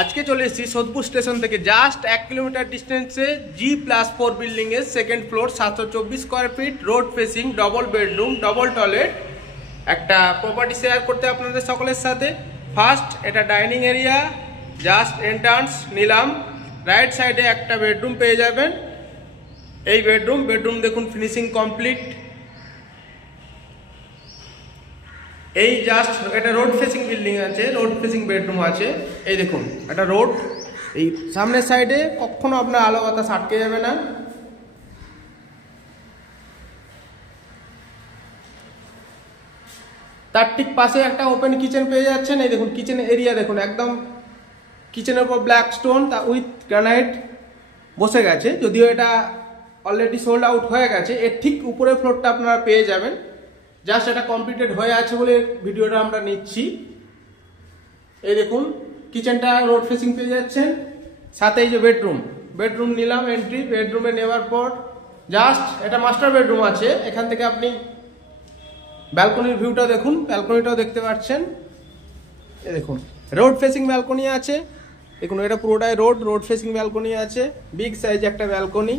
আজকে চলে এসেছি সোদপুর স্টেশন থেকে জাস্ট 1 কিলোমিটার ডিস্টেন্সে G+4 বিল্ডিং এর second floor 724 square feet road facing double bedroom double toilet একটা প্রপার্টি শেয়ার করতে আপনাদের সকলের সাথে। ফার্স্ট এটা ডাইনিং এরিয়া, জাস্ট এন্ট্রান্স নিলাম, রাইট সাইডে একটা বেডরুম পেয়ে যাবেন। এই বেডরুম দেখুন ফিনিশিং কমপ্লিট। এই জাস্ট এটা রোড ফেসিং বিল্ডিং আছে, রোড ফেসিং বেডরুম আছে। এই দেখুন এটা রোড, এই সামনের সাইডে কখনো আপনার আলো বাতাস আটকে যাবে না। তার ঠিক পাশে একটা ওপেন কিচেন পেয়ে যাচ্ছেন। এই দেখুন কিচেন এরিয়া দেখুন, একদম কিচেনের উপর ব্ল্যাক স্টোন তা উইথ গ্রানাইট বসে গেছে, যদিও এটা অলরেডি সোল্ড আউট হয়ে গেছে। এর ঠিক উপরের ফ্লোরটা আপনারা পেয়ে যাবেন, জাস্ট এটা কমপ্লিটেড হয়ে আছে বলে ভিডিওটা আমরা নিচ্ছি। এই দেখুন কিচেনটা রোড ফেসিং পেয়ে যাচ্ছেন, সাথে এই যে বেডরুম নিলাম এন্ট্রি। বেডরুমে নেওয়ার পর জাস্ট এটা মাস্টার বেডরুম আছে। এখান থেকে আপনি ব্যালকনির ভিউটা দেখুন, ব্যালকনিটাও দেখতে পাচ্ছেন। এই দেখুন রোড ফেসিং ব্যালকনি আছে, দেখুন এটা পুরোটাই রোড ফেসিং ব্যালকনি আছে, বিগ সাইজ একটা ব্যালকনি।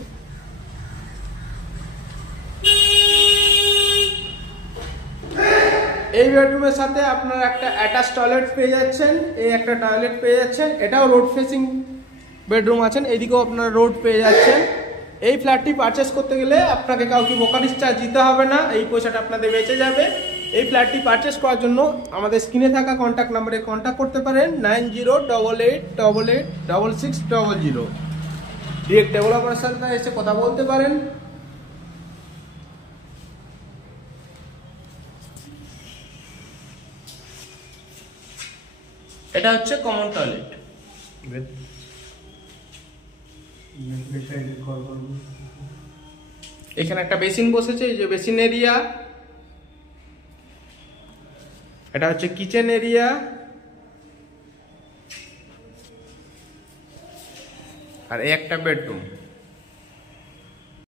এই বেডরুমের সাথে আপনারা একটা অ্যাটাচ টয়লেট পেয়ে যাচ্ছেন, এই একটা টয়লেট পেয়ে যাচ্ছেন। এটাও রোড ফেসিং বেডরুম আছেন, এইদিকেও আপনারা রোড পেয়ে যাচ্ছেন। এই ফ্ল্যাটটি পারচেস করতে গেলে আপনাকে কাউকে ব্রোকারেজ চার্জ দিতে হবে না, এই পয়সাটা আপনাদের বেঁচে যাবে। এই ফ্ল্যাটটি পারচেস করার জন্য আমাদের স্ক্রিনে থাকা কন্ট্যাক্ট নাম্বারে কন্ট্যাক্ট করতে পারেন 9088886600। ডিরেক্ট ডেভেলপারের সাথে এসে কথা বলতে পারেন। এটা হচ্ছে কমন টয়লেট। এখানে একটা বেসিন বসেছে, এই যে বেসিন এরিয়া। এটা হচ্ছে কিচেন এরিয়া, আর এই একটা বেডরুম।